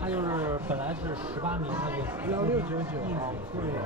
它就是本来是18米，它就1699，好贵啊！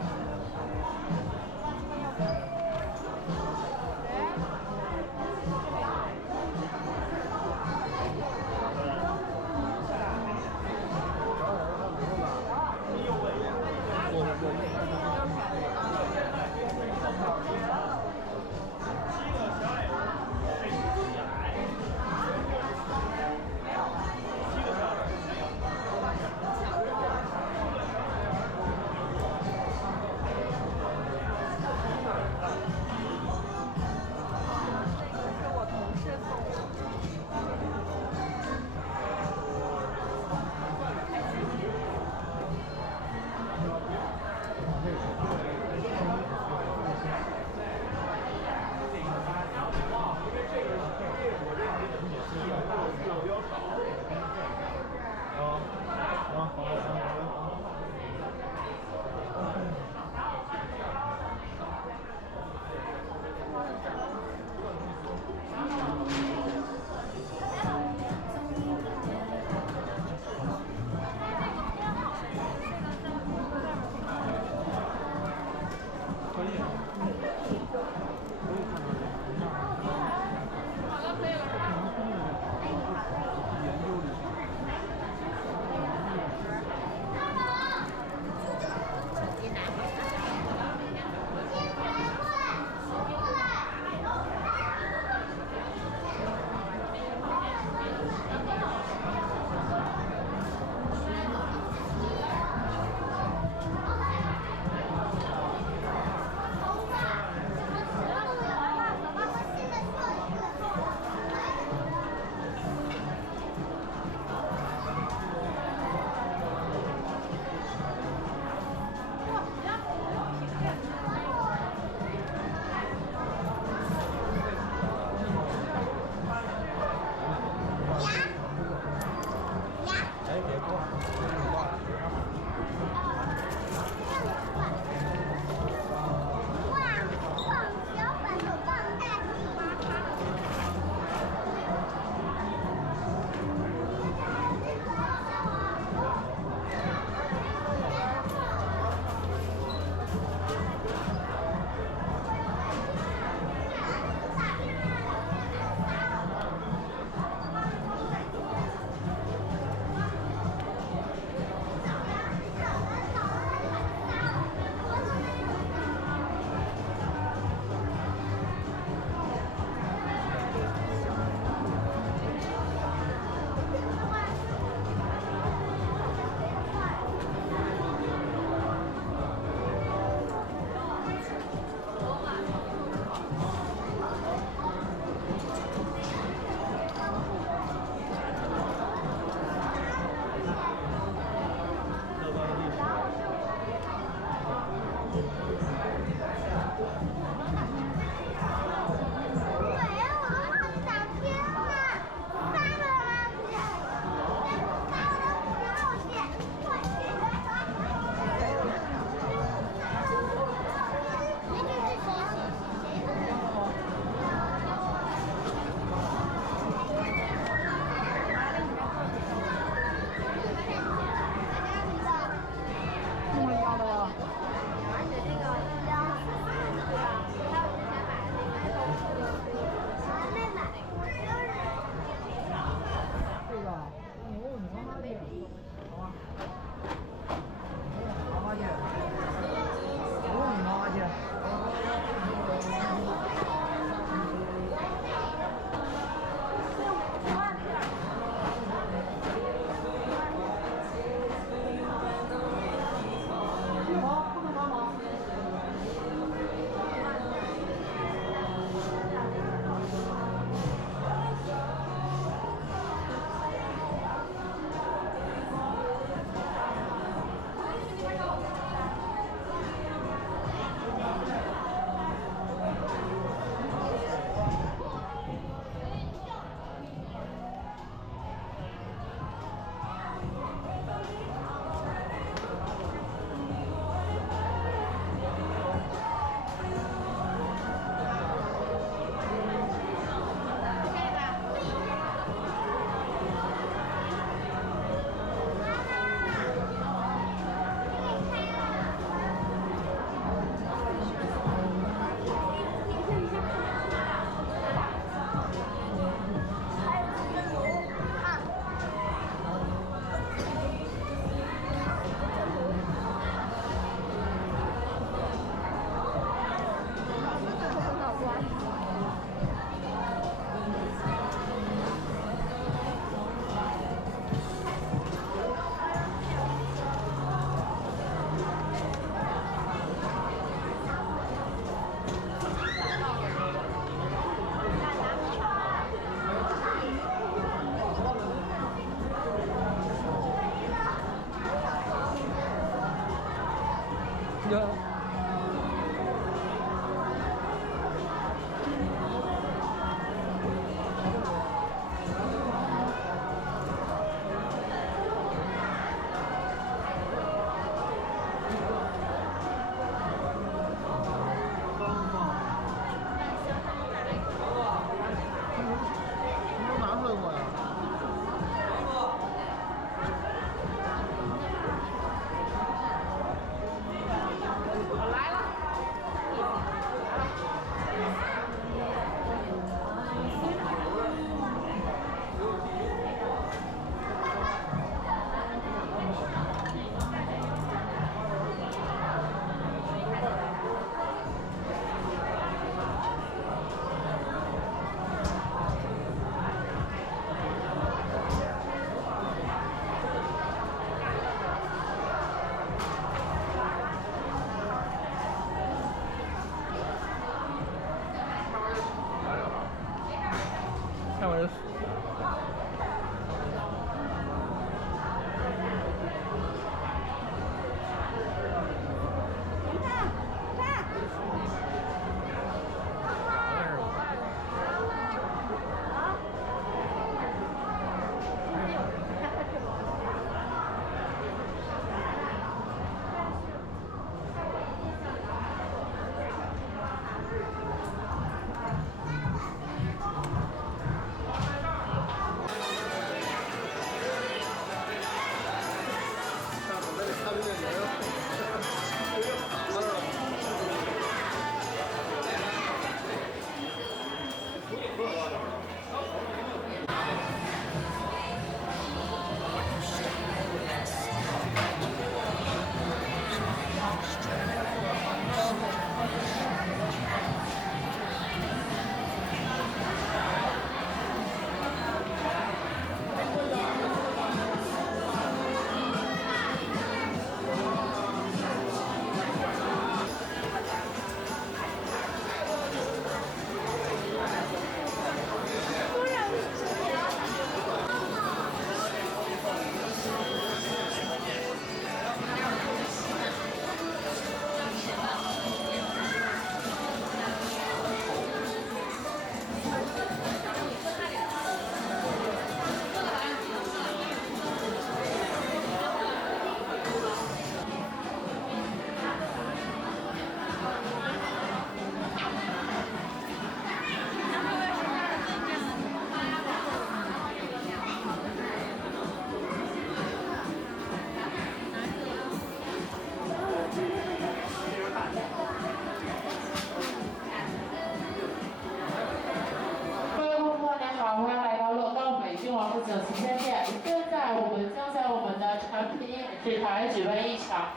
这台举办一场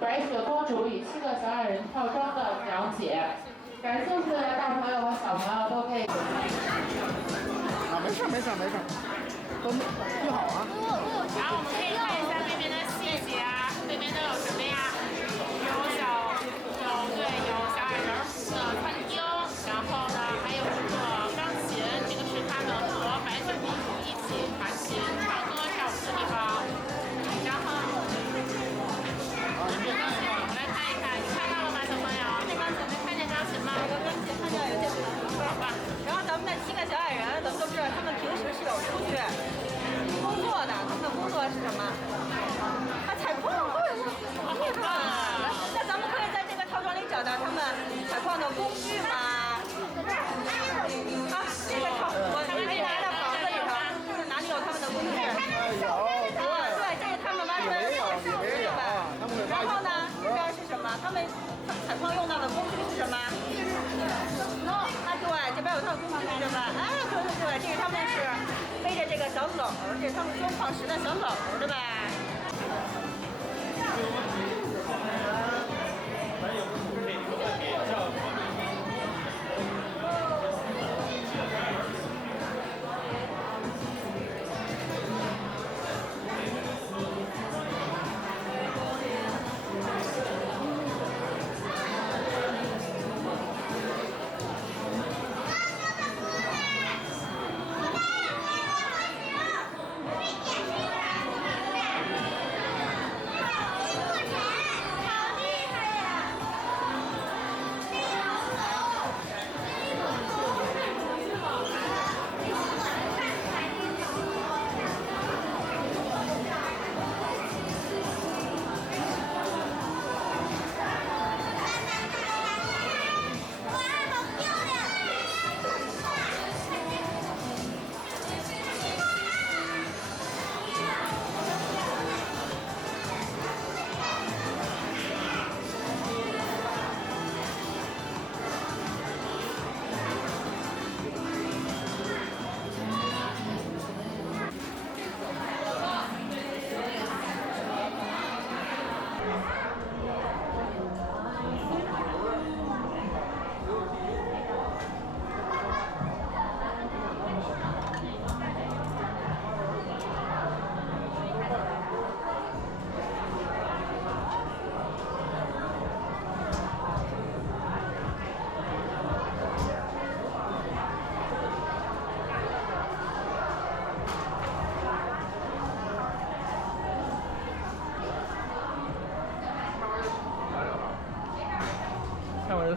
白雪公主与7个小矮人套装的讲解。感兴趣的大朋友和小朋友都可以。啊，没事没事没事，都记好啊。然后我们可以看一下对面的细节啊，对面都有什么呀？有小矮人的餐厅，然后呢还有一个钢琴，这个是他们和白雪公主一起弹琴、唱歌、跳舞的地方。然后，钢琴我们来看一看，你看到了吗，小朋友？那钢琴没看见钢琴吗？有钢琴，看见有键盘。好吧。然后咱们那7个小矮人，咱们都知道，他们平时是有出去工作的，他们的工作是什么？采矿。对吧？那咱们可以在这个套装里找到他们采矿的工具吗？啊，这个我们拿的房子里头，就是哪里有他们的工具？对，这是他们挖出来的矿石，对吧？然后呢，这边是什么？他们采矿用到的工具是什么？啊，对，这边有套工具对吧？哎，对，这是他们是背着这个小篓，这是他们装矿石的小篓，对吧？看我的。